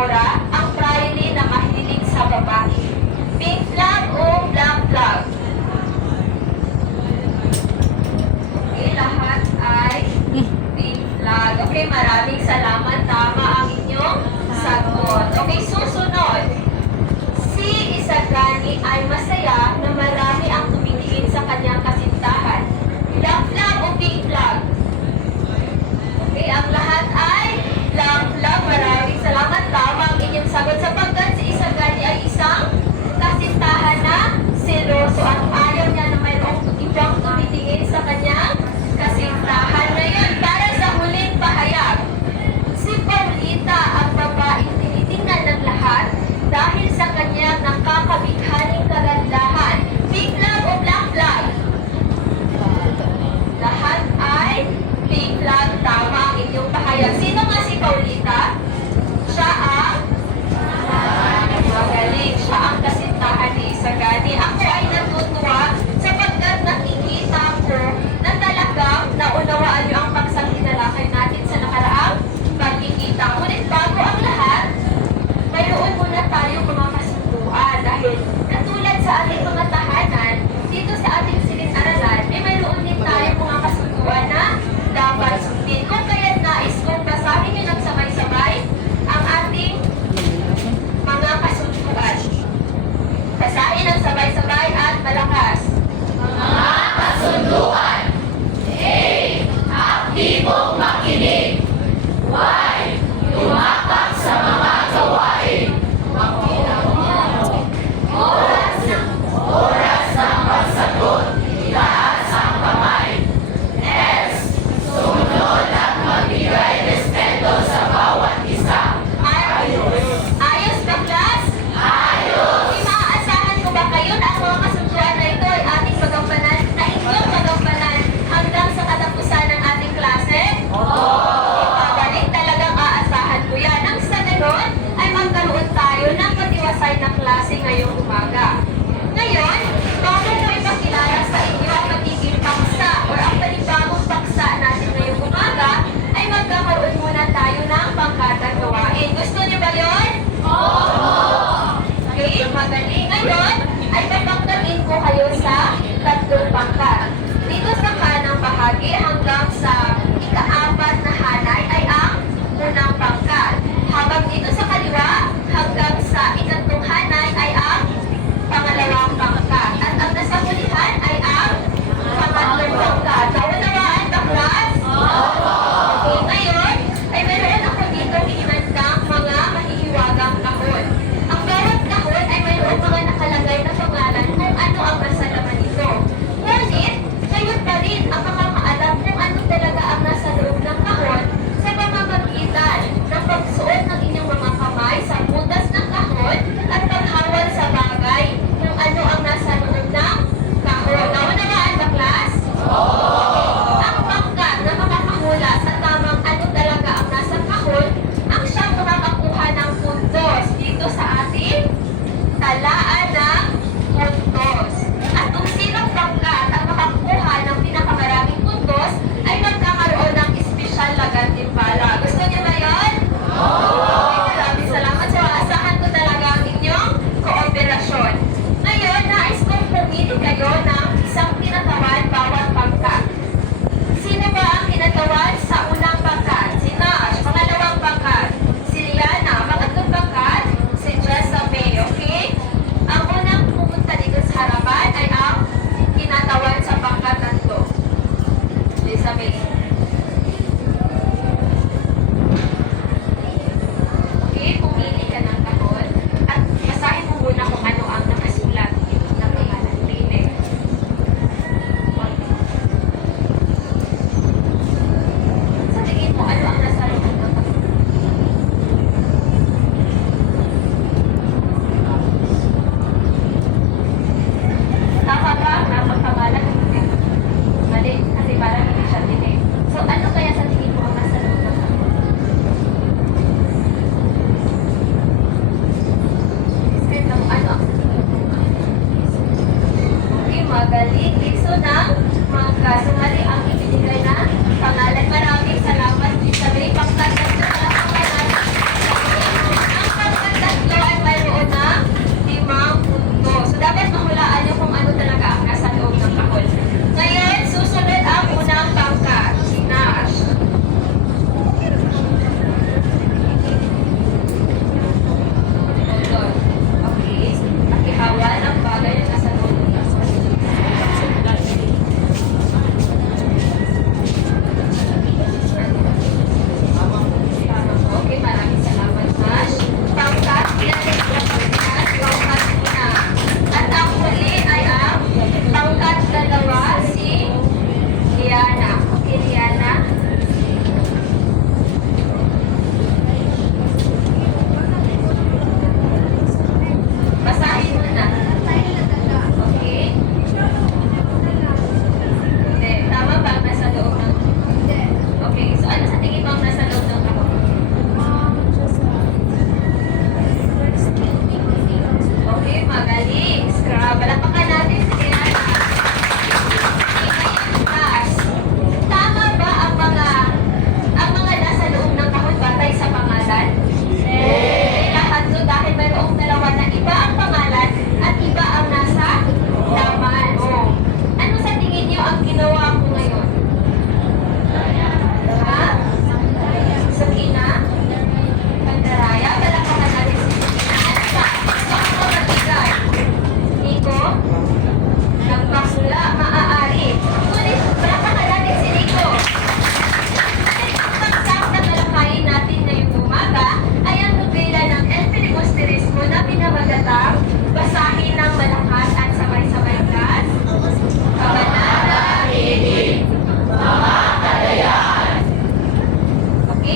Nora, ang praile na mahilig sa babae? Pink flag o black flag? Okay, lahat ay pink flag. Okay, maraming salamat. Tama ang inyong sagot. Okay, susunod. Si Isagani ay masaya na marami ang tumitingin sa kanyang kasintahan. Black flag o pink flag? Okay, ang lahat ay black flag. Maraming salamat. Tama ang inyong sagot sapagkat si Isagani ay isang kasintahan na seloso at ayaw niya na mayroong ibang tumitingin sa kanyang kasintahan. Ngayon, para sa huling pahayag, si Paulita ang babaeng tinitingnan ng lahat dahil sa kanyang nakakabighaning kagandahan. Pink flag o black flag? Lahat ay pink flag. Tama ang inyong pahayag. Sino nga si Paulita? Siya ang magaling. Siya ang kasintahan ni Isagani. Ako ay natutuwa sapagkat nakikita ko na talagang naunawaan niyo ang paksang tinalakay natin sa nakaraang pagkikita. Ngunit bago ang lahat, mayroon muna tayo mga kasunduan dahil katulad sa ating mga tahanan, dito sa ating silid-aralan, mayroon din tayo mga kasunduan na dapat sundin. Kung kaya't nais kong basahin niyo ng sabay-sabay ang ating mga kasunduan. Basahin ang sabay-sabay at malakas. Mga kasunduan. A. Aktibong makinig. Y. Tumapak sa mga gawain. Oras ng pagsagot. Itaas ang kamay. S. Sumunod at magbigay respeto sa bawat isa. Ayos ba, class? Ayos! Maaasahan ko ba kayo na ang mga kasunduan na ito ay ating magampanan, na inyong magampanan hanggang sa katapusan ng ating klase? Magaling, talagang aasahan ko yan. Nang sa ganon ay magkaroon tayo ng matiwasay na klase ngayong umaga. Ngayon, bago ko ipakilala sa inyo ang magiging paksa o ang panibagong paksa natin ngayong umaga, ay magkakaroon muna tayo ng pangkatang gawain. Gusto niyo ba yun? Okay, magaling. Ngayon, ay papangkatin ko kayo sa tatlong pangkat. Dito sa kanang bahagi hanggang sa ika-apat na hanay ay ang unang pangkat. Habang dito sa kaliwa hanggang sa ikatlong hanay ay ang pangalawang pangkat.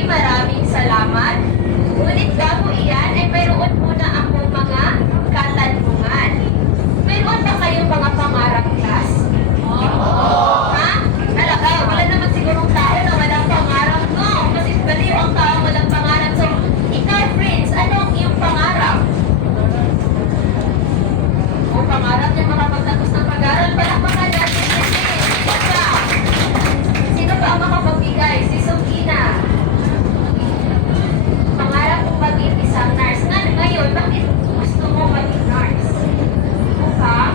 maraming salamat. Ngunit bago iyan ay mayroon muna akong mga katanungan. Mayroon ba kayong mga pangarap, class? Ha? Talaga, wala naman sigurong tao na walang pangarap, no? Kasi baliw ang tao walang pangarap. So, ikaw, friends, ano ang iyong pangarap? O pangarap niya makapagtapos ng pag-aaral, palakpakan natin kasi. Ikaw, sino ba ang makapagbigay? Si Sukina. Pangarap mo maging isang nurse. Ngayon, bakit gusto mo maging nurse? Ka?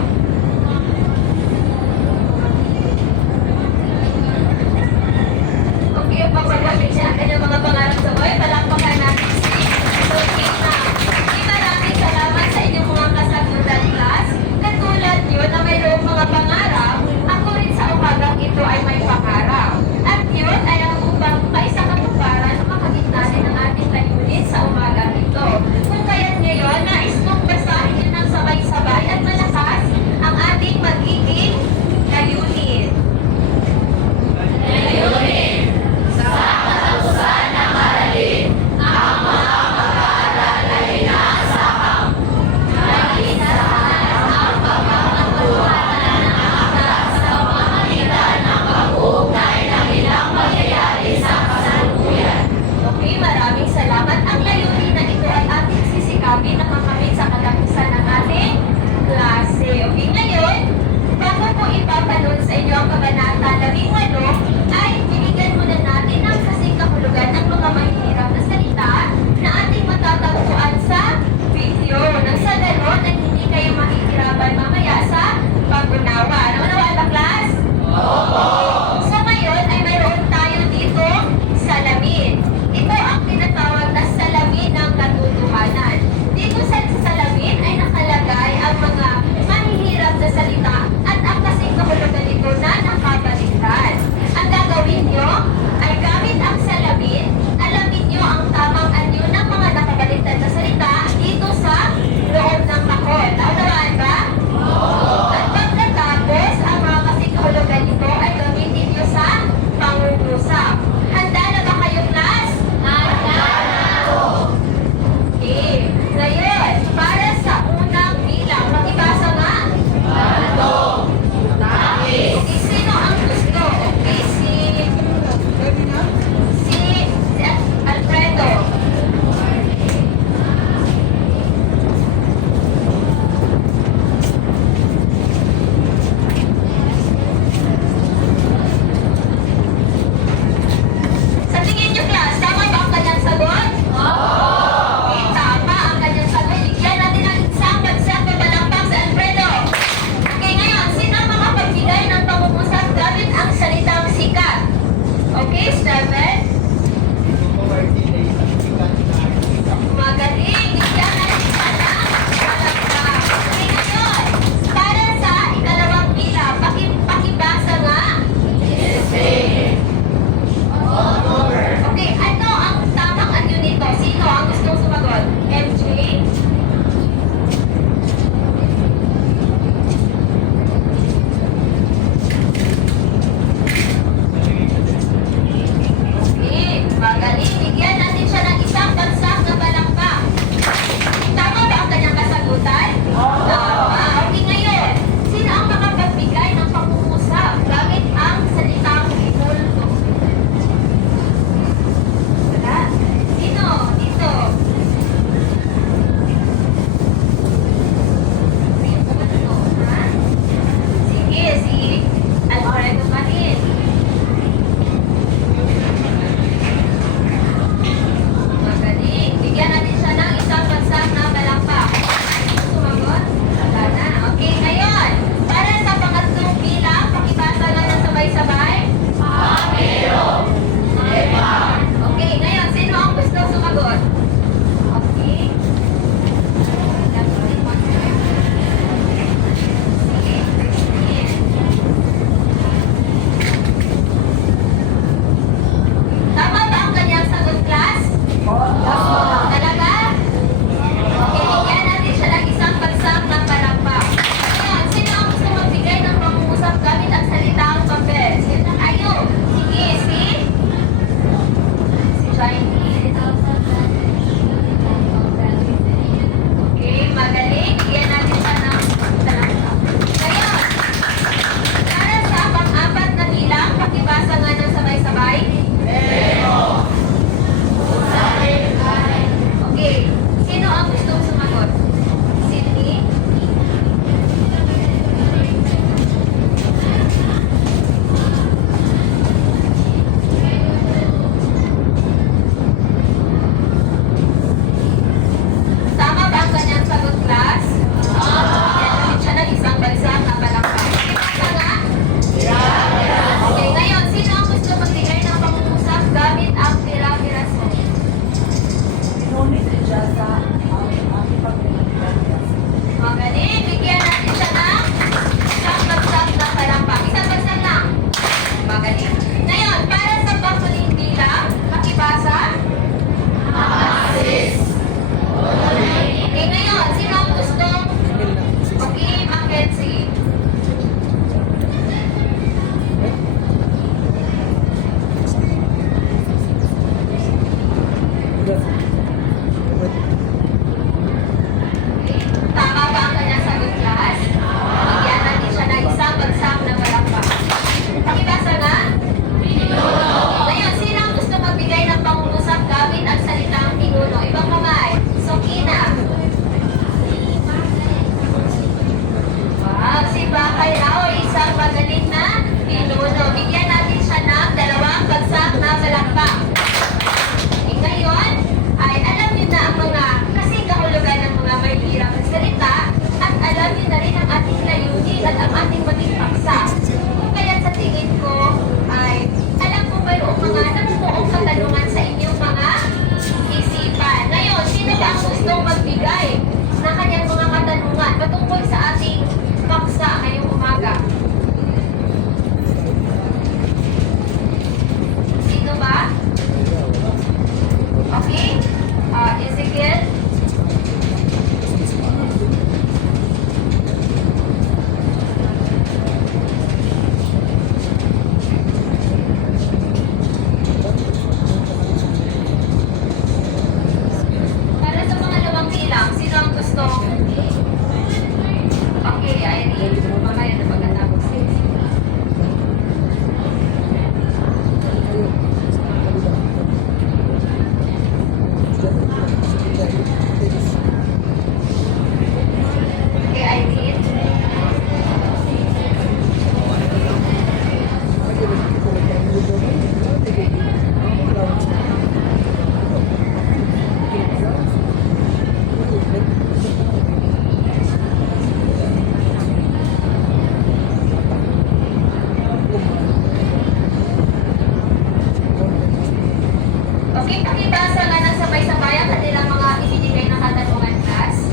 magbasa nga ng sabay-sabay ang kanilang mga ibinigay na katanungan, class.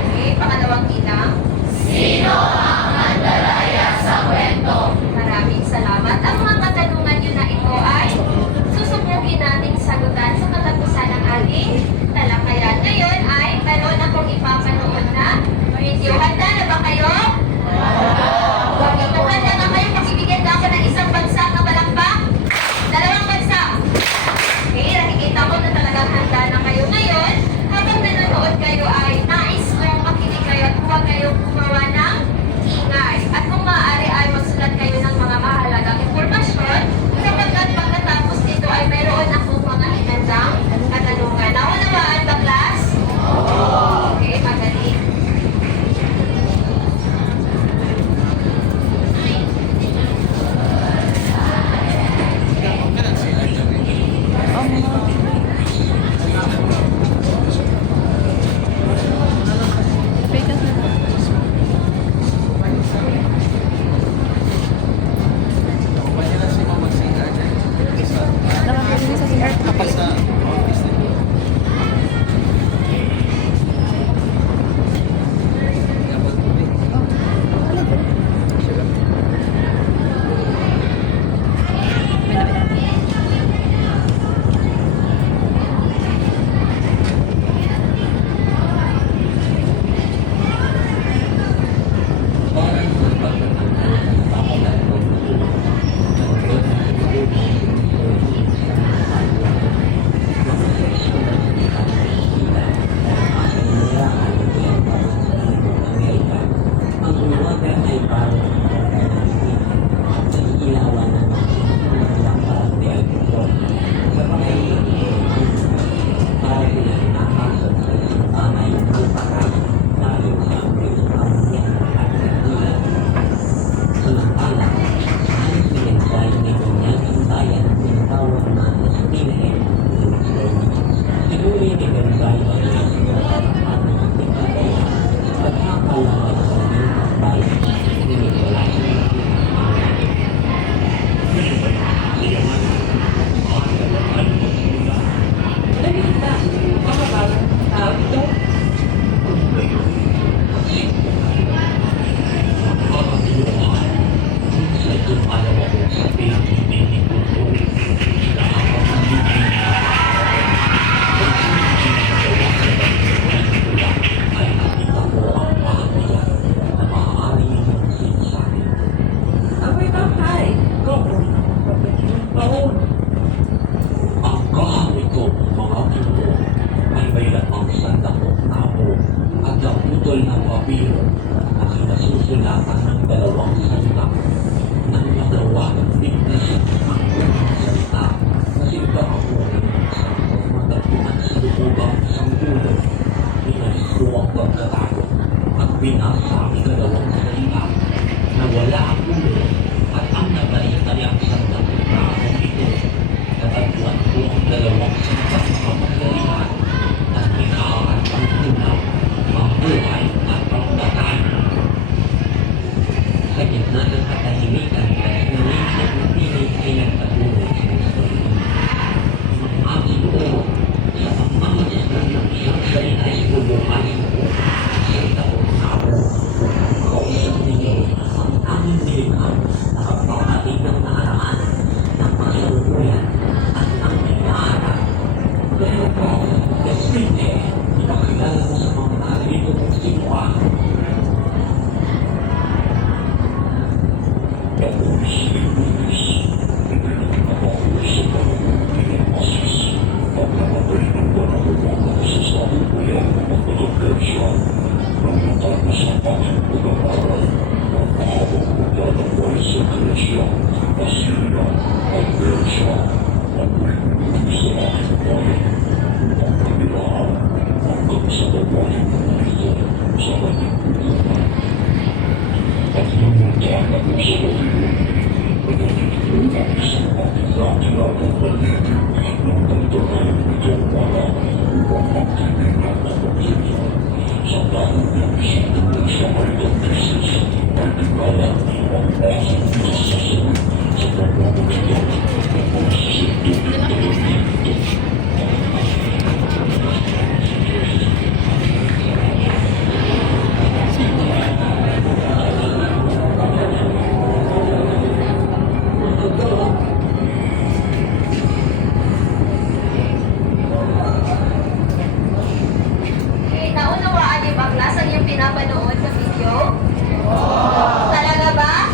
Okay, pangalawang ilang. Maraming salamat. Ang mga katanungan nyo na ito ay susubukin nating sagutan sa katapusan ng ating talakayan. Ngayon ay meron akong ipapanood na video. Handa na ba kayo? Okay, kung handa na kayo, pakibigyan na ako ng isang bagsak na palakpak. Dalawang bagsak. Okay, nakikita ko na talagang handa na kayo. Ngayon, habang nanonood kayo ay nais kong makinig kayo at huwag kayong gumawa ng ingay. At kung maaari ay magsulat kayo ng mga mahalagang impormasyon sapagkat pagkatapos nito ay mayroon akong mga hinandang katanungan. Naunawaan ba, class? Okay, magaling. Okay, naunawaan niyo ba class ang iyong pinapanood na video? Talaga ba?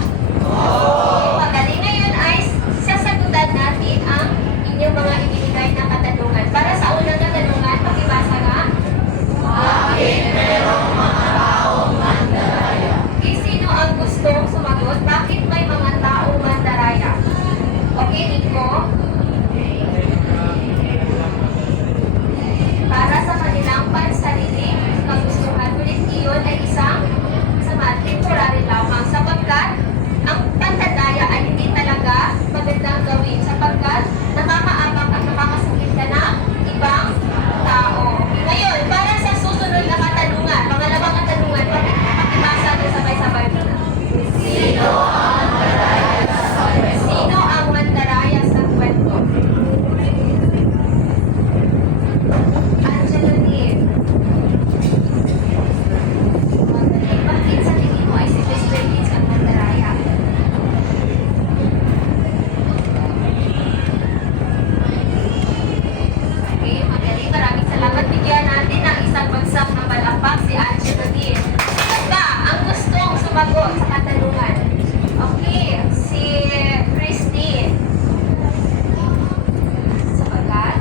Okay, magaling. Ngayon ay sasagutan natin ang inyong mga ibinigay na katanungan. Para sa unang katanungan, pakibasa nga. Bakit merong mga taong mandaraya? Sino ang gustong sumagot? Bakit may mga taong mandaraya? Okay, Nico? Para sa kanilang pansarili, kagustuhan. Ulit iyon ay isang temporary lamang sapagkat ang pandadaya ay hindi talaga magandang gawin sapagkat nakakaabang at nakakasakit ka ng ibang tao. Ngayon, para sa susunod na katanungan, pangalawang katanungan, pakibasa na sabay-sabay muna. Sino ang mandaraya sa kwento? Sino ang mandaraya sa kwento? Angela Lee. Magaling. Bakit sa tingin mo ay si Mr. Leeds ang mandaraya? Okay, magaling. Maraming salamat. Bigyan natin ng isang bagsak na palakpak si Angela Lee. Sino ba ang gustong sumagot sa katanungan? Okay, si Christine. Sabagat?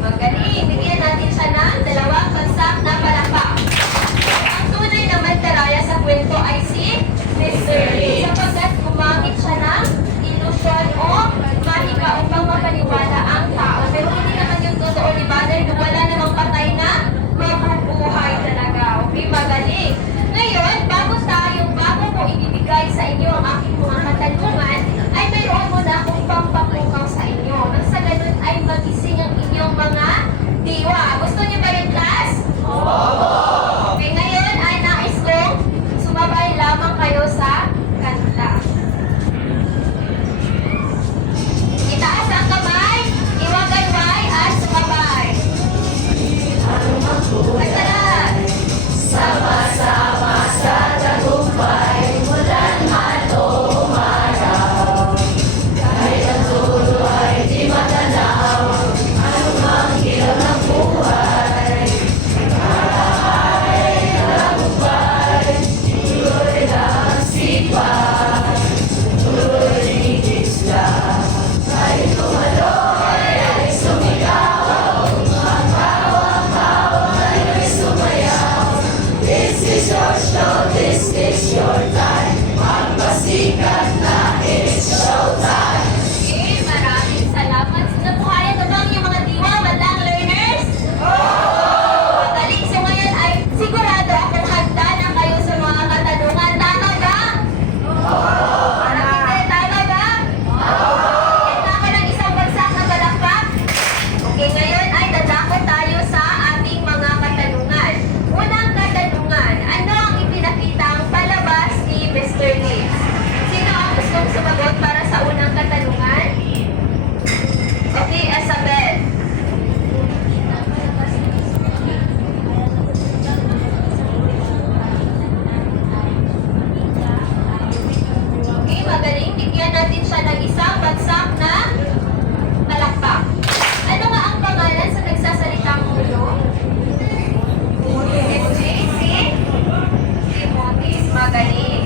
Magaling. Bigyan natin siya ng dalawang bagsak na palakpak. Ang tunay na mandaraya sa kwento ay si Mr. Lee. Sapagkat gumamit siya ng ilusyon o mahika upang mapaniwala ang tao. Pero hindi naman yung totoo ni Father na wala namang patay na mabubuhay talaga. Okay, magaling. Ngayon, bago ko ibibigay sa inyo ang aking mga katanungan, ay mayroon muna akong pampapukaw sa inyo. Nang sa ganun ay magising ang inyong mga diwa. Gusto niyo ba yung class? Okay, ngayon ay nais kong sumabay lamang kayo sa kanta. Itaas ang kamay, iwagayway at sumabay. Kasalan! Sama-sama sa tagumpay, mulan man o umaraw. Kahit ang dulo ay di matanaw, anumang hirap ng buhay. Ay tagumpay, tuloy lang sipag, tuloy nigis lang. Kahit tumaloy ay sumigaw, ang bawang ay sumayaw. This is your show, this is your time. Magpasikat na, it's showtime. Okay, maraming salamat. Nabuhayan na bang yung mga diwa, walang learners? Magaling. So ngayon ay sigurado akong handa na kayo sa mga katanungan. Tama ba? Marami din, tama ba? Handa ka ng isang bagsak na balakpak? Okay, ngayon ay dadako tayo sa ating mga katanungan. Unang katanungan, ano ang ipinakitang palabas ni Mr. Lee? Sino ang gustong sumagot para sa unang katanungan? Okay, Isabel. Okay, magaling. Bigyan natin siya ng isang bagsak na palakpak. Ano nga ang pangalan sa nagsasalitang ulo? MJ, si Timotis. Magaling.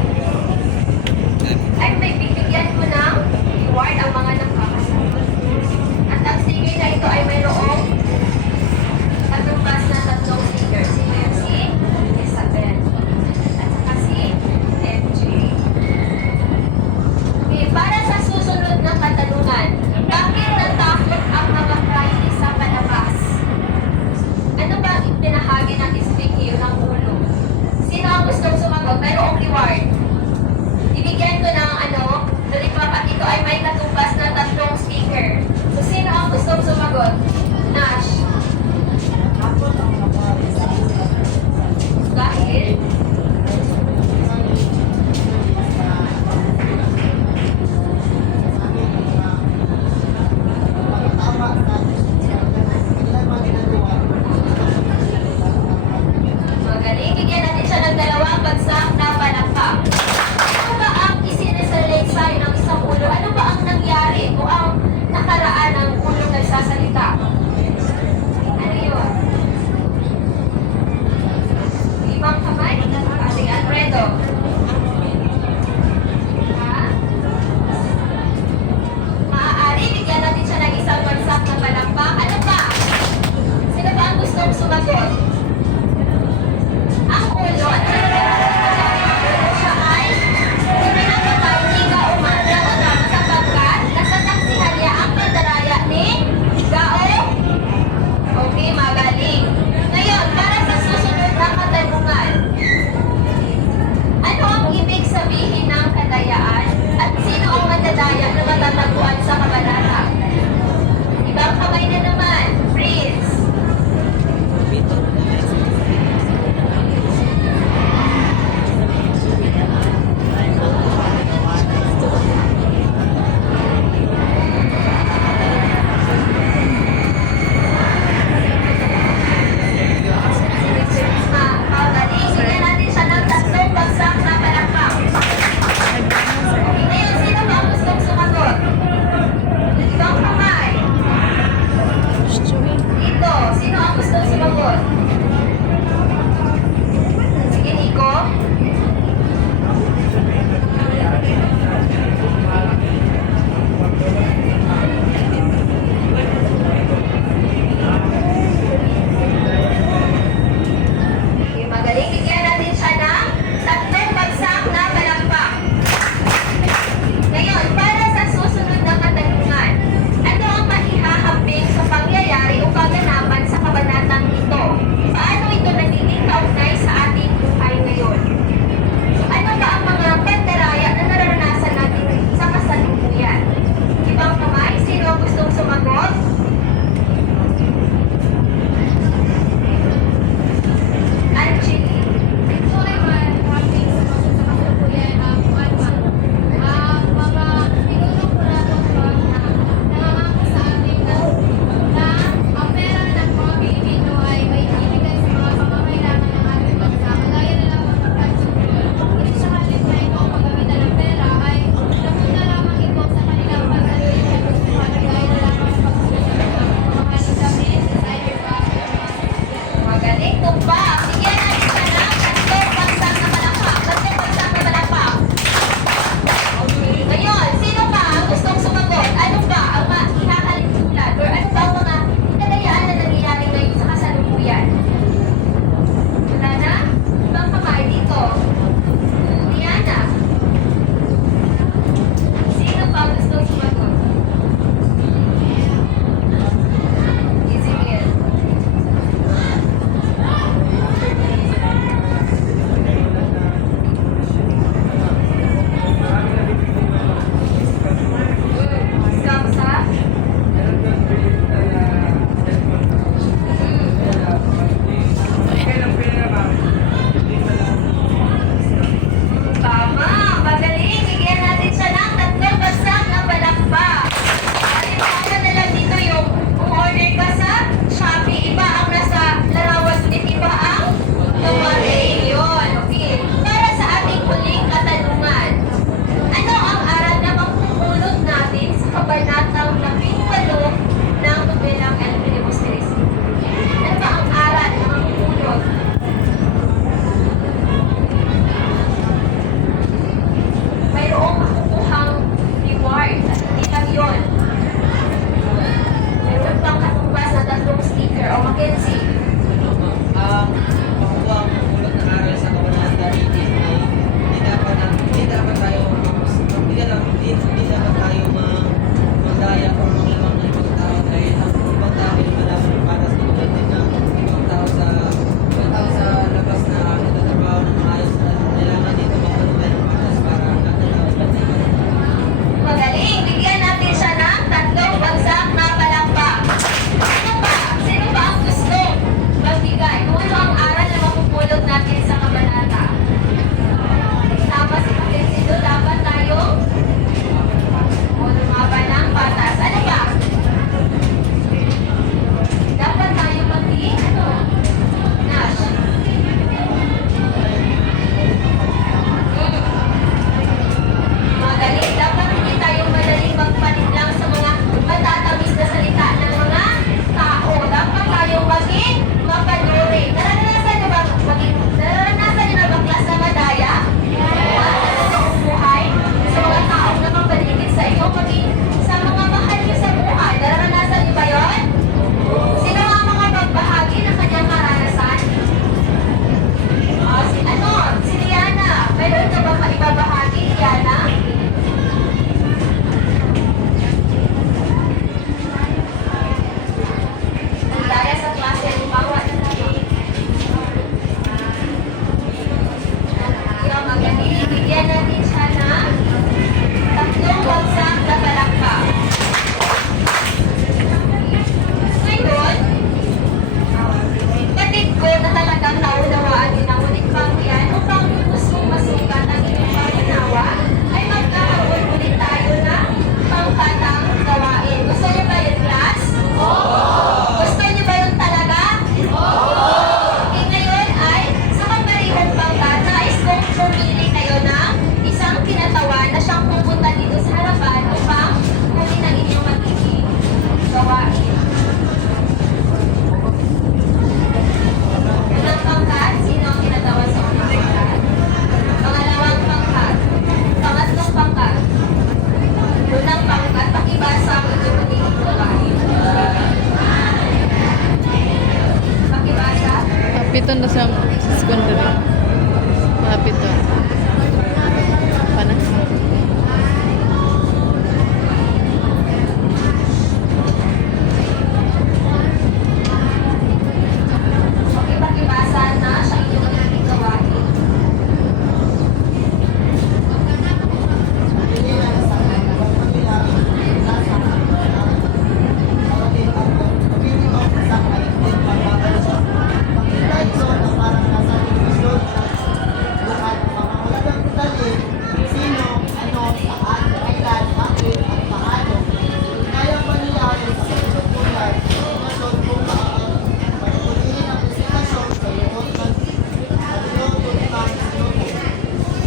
Ay, may bibigyan ko ng reward ang mga nakakasagot. At ang sticker na ito ay mayroong katumbas na tatlong sticker. Sino yun? Si Isabel. At saka si MJ. Okay, para sa susunod na katanungan, bakit natakot ang mga kaili sa palabas? Ano ba ang pinahagi ng sticker ng ulo? Sino ang gustong sumagot? Mayroong reward. Ibigyan ko ng lollipop ito ay may katumbas na tatlong sticker. So, sino ang gustong sumagot? Nash. Dahil? Bibigyan natin siya ng 3 bagsak na palakpak. Ngayon, batid ko na talagang naunawaan din ang ulit pang yan upang gusto masukat ang inyong pangunawa ay magkakaroon ulit tayo ng pangkatang gawain. Gusto niyo ba yun, class? Gusto niyo ba yun talaga? Okay, ngayon ay sa pagparihong pangkat, nais kong pumili kayo ng isang kinatawan na siyang pupunta dito sa harapan upang kunin ang inyong magiging gawain. Unang pangkat, sino ang kinatawan sa unang pangkat? Pangalawang pangkat. Pangatlong pangkat. Unang pangkat, pakibasa ang inyong magiging gawain. Pakibasa. Piton na sa secondary. Piton. Panas. Okay, pakibasa na sa inyong magiging gawain.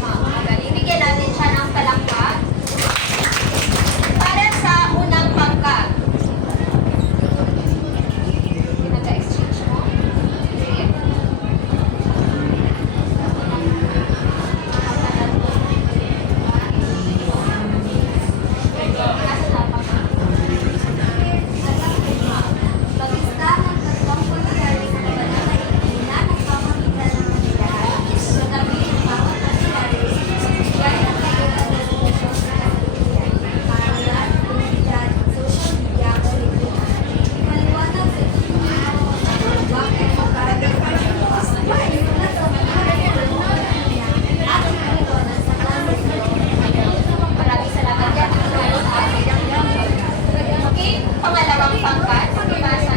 Magaling. Bigyan natin siya ng palakpak. Para sa unang pangkat. Pinag-exchange mo? Sige. Nasa na pangkat? Pag-listahan ng tatlong pangyayari sa pananalaigin na nagpapakita ng kanilahan. Sa tabi ng bawat pangyayari, gaya ng kailangan ng social pangalan, komunidad, social media, o lipunan. Maliwanag sa bakit magkarating sa pagkakasulat sa mga at paliwanag sa klase ng Maraming salamat yan. Okay, pangalawang pangkat. Pakibasa.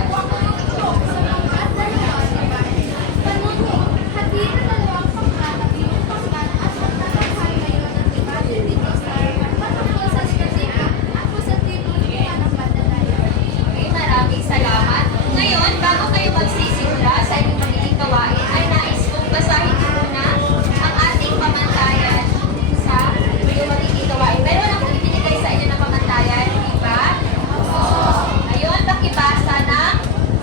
Okay, maraming salamat. Ngayon, bago kayo magsisimula sa inyong magiging gawain, ay nais kong basahin muna ang ating pamantayan sa inyong magiging gawain. Meron akong ibinigay sa inyo na pamantayan, di ba? Ngayon, pakibasa ng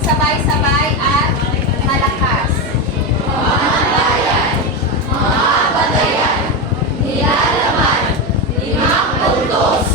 sabay-sabay at malakas. Puntos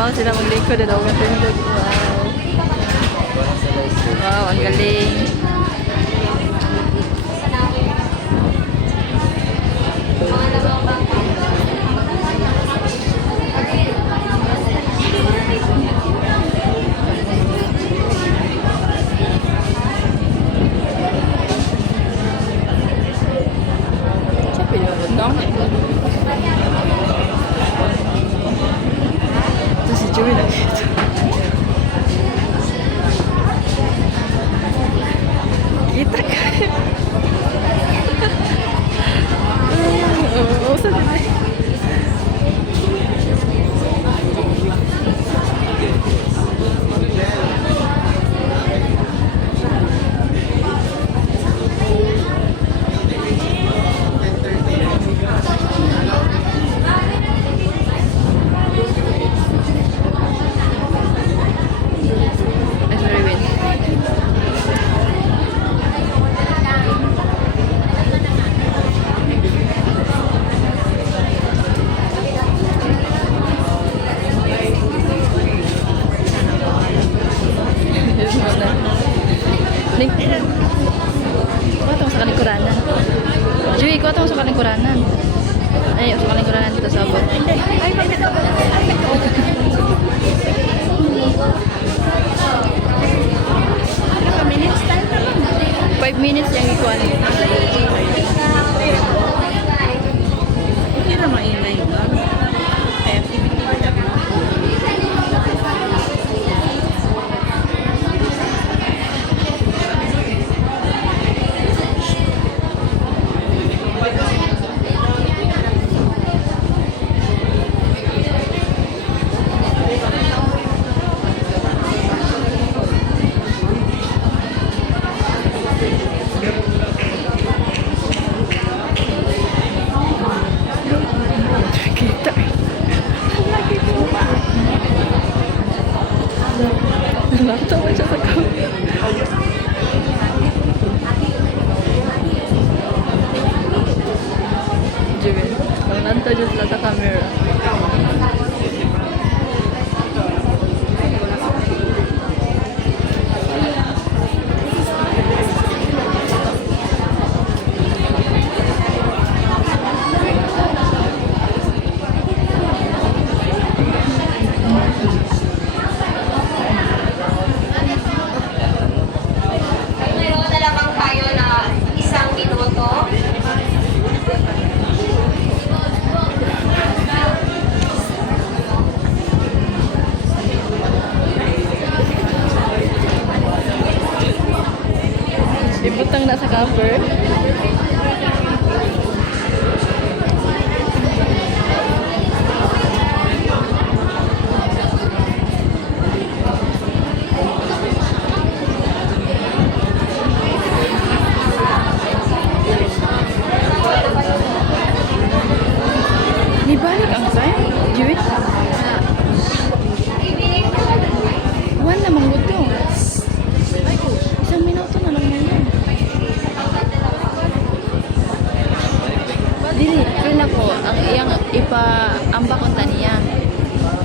Wow, sila maglingkod. Daw ka tindog. Wow. Wow, ang galing. Siya pinunod no? Ito si Joey na dito. Kita ka. Oo, sa dito. Ay, sorry, wait. Ning, kuha ito sa kalingkuranan. Joey, kuha ito sa kalingkuranan. Ay, sa kalingkuranan dito sa abot. Minutes time naman. 5 minutes yung ikuan. Hindi na maingay ba? Kaya activity ba na? Kita. Lagi po ba? Natawa siya sa camera. Joey, pag nanto dyan sila sa camera. Mayroon na lamang tayo na 1 minuto. Ibutang na sa cover. Nibalik ang time? Joey? One na mangguto. Ay ko, 1 minuto na lang ngayon. Dili, kaya ko, ang iyang ipaambak ang taniya.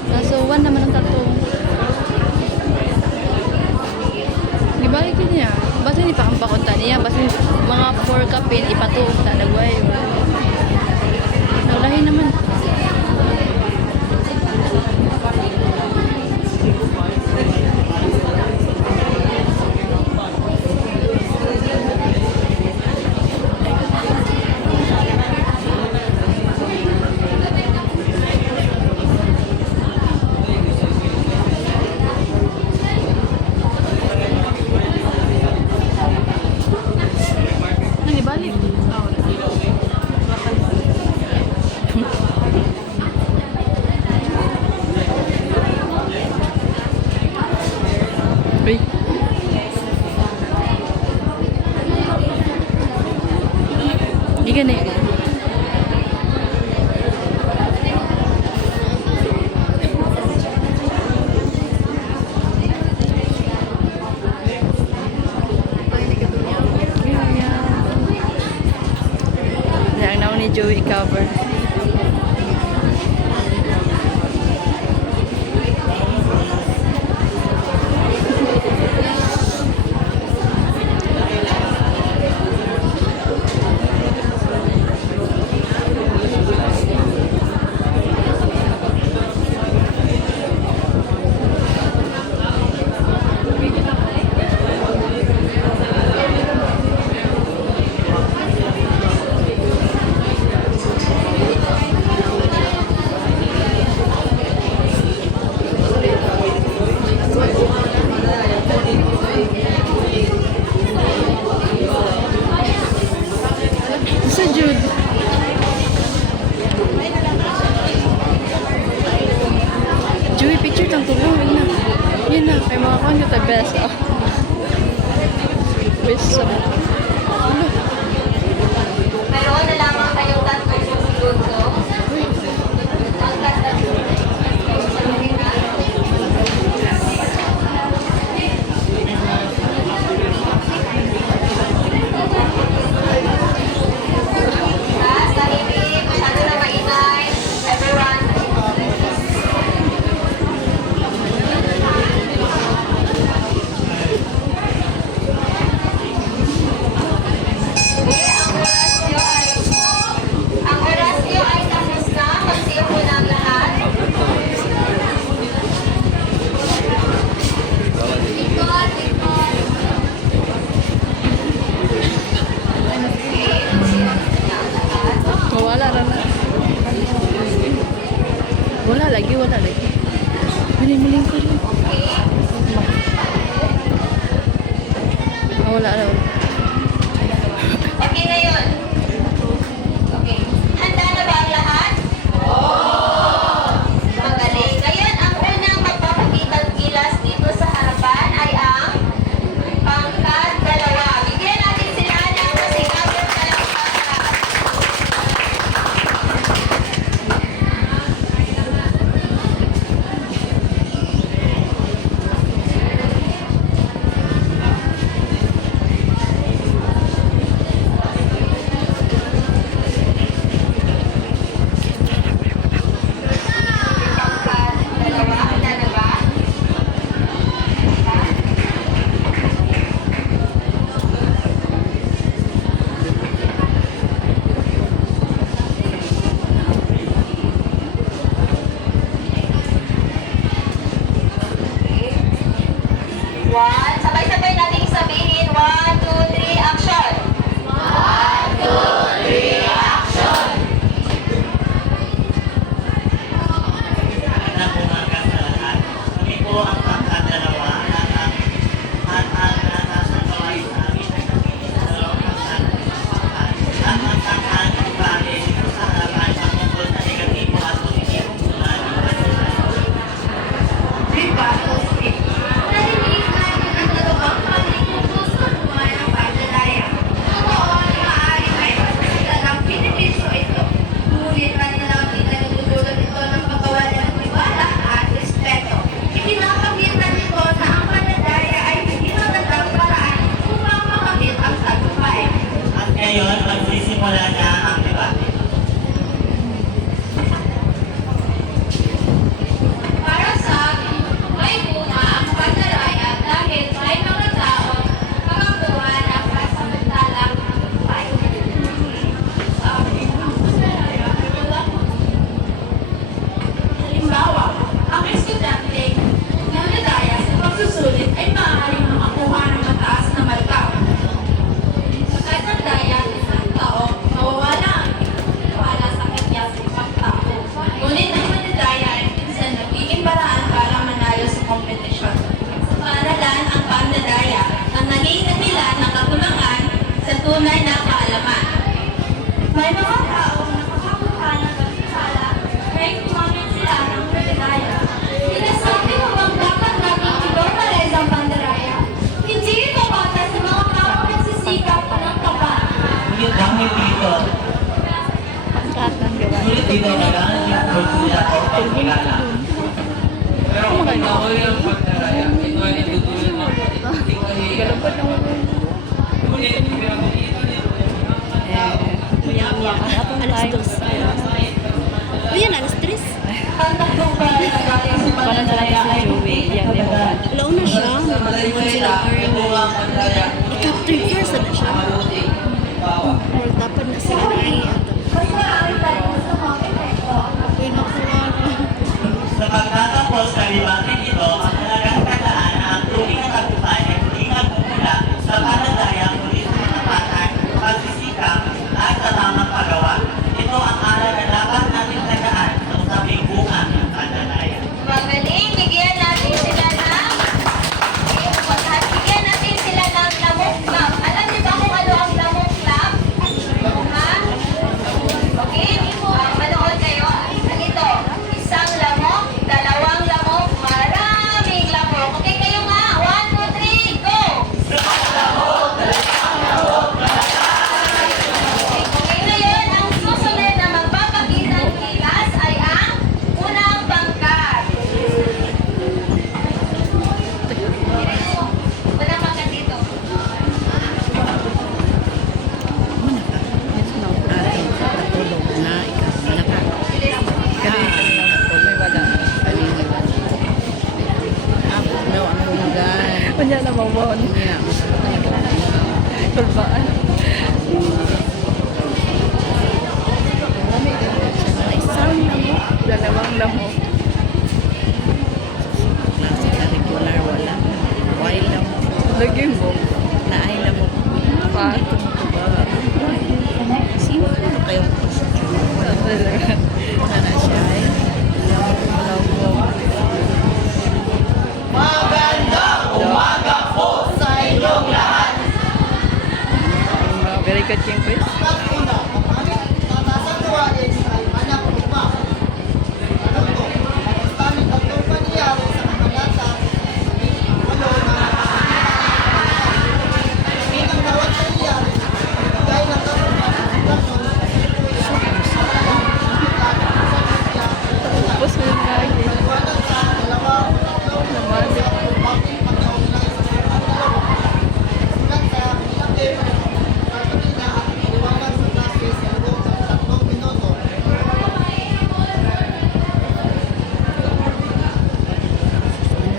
Kaso, 1 naman ang tato. Ibalik yun niya. Basta hindi pa ambak ang taniya. Basta mga 4 kapin, ipatuog na nagway. Naulahin naman. Nangibalik. Uy. Di gani. Yang naon ni Joey cover. ang tulong. Yun na. Yun na. May mga kwan ka best. Oh. Best. Ano? Meron na lamang kayong tatlong susundo. Ang ganda. Tahimik, masyado na maingay. Everyone. Okay, ang oras niyo ay tapos na. Magsiyo po na ang lahat. Likod, likod. Okay, magsiyo na ang lahat. Wala na na. Wala lagi, wala lagi. Miling-miling ko rin. Okay. Wala na. Okay, ngayon. Okay. Handa na ba ang lahat? Magaling. Ngayon, ang unang magpapakitang gilas dito sa harapan ay ang pangkat dalawa. Bigyan natin sila ng masigabong palakpakan. Pangkat dalawa. Handa na ba? One. Sabay-sabay natin sabihin. 1, 2, 3, action! Magandang umaga sa lahat. Kami po ang pangkadalawa at ang nasa gawain sa amin ay nakikita sa ang pangkakan ng bagay dito sa harapan patungkol sa negatibo at positibong ugali. Narinig natin ang dalawang panikusunuan ng pagdalaya. Noon, maaari may pagkakita ng benepisyo ito. Ngunit kanilang pinagdudulot ito ng pagkawalan ng tiwala at respeto. Ipinapakita nito na ang panadaya ay hindi magandang paraan upang makamit ang tagumpay. At ngayon, magsisimula na ang debate. Para sa akin, may bunga ang pagdalaya dahil may mga tao makakuha ng kasamantalang tagumpay. Sa akin, ang pagdalaya ay walang halimbawa, ang estudyante na nadaya sa pagsusulit ay maaaring makakuha ng mataas na marka. Sa kasandaya, isang tao mawawala ang tiwala sa kanya sa ibang tao. Ngunit ang manadaya ay minsan nagiging paraan para manalo sa kompetisyon. Sa paaralan, ang panadaya ang naging dahilan ng kakulangan sa tunay na kaalaman. May mga tao na nakakakuha ng pagkakala kaya gumamit sila ng pandalaya. Sinasabi mo bang dapat naging i-normalize ang pandalaya? Hindi ito bata sa mga tao nagsisikap ng kapal. Ngunit dahil dito, Pangkatan gawa. ngunit dito kailangan yung kultura o pagkilala. Pero kung panahon ng pagdaraya, ito ay natutulad ng pagkikahiyya. Galapad ng ulo. Ngunit, Alas dos. Ayan, alas 3. Ang tatlong pananalaya sa Parang pandalaya talaga si Joey. Yan, may mga. Wala na siya. Nagpapagawa sila i-capture first na siya. Or dapat na sila na mas marami tayong gusto mga epekto. Uy, nakuha na. Sa pagtatapos ng libangan ito, ang talagang tandaan na ang tunay na tagumpay ay hindi nagmumula sa panadaya kundi sa katapatan, pagsisikap, at sa tamang paggawa. Ito ang aral na dapat natin tandaan sa usaping bunga ng panadaya. Magaling. Bigyan natin sila ng bigyan natin sila ng lamok club. Alam niyo ba kung ano ang lamok club? Ha? Okay? Manood kayo. Ganito. Isang lamok, dalawang lamok, niya na mawon. Turbaan. Isang lamok. Dalawang lamok. Klase na regular, wala. Wild lang. Lagi mo. Naay lang mo. Pato. Sino kayo? Wala na siya eh. Very good yung quiz. Tapos mo yung lagi. Naman.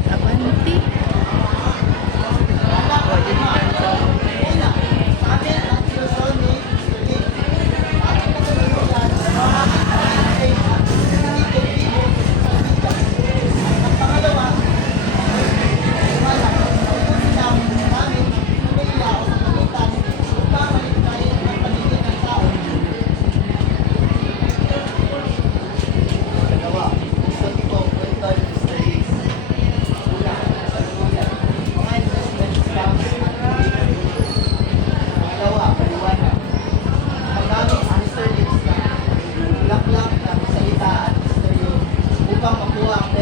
Abanti. upang makuha ang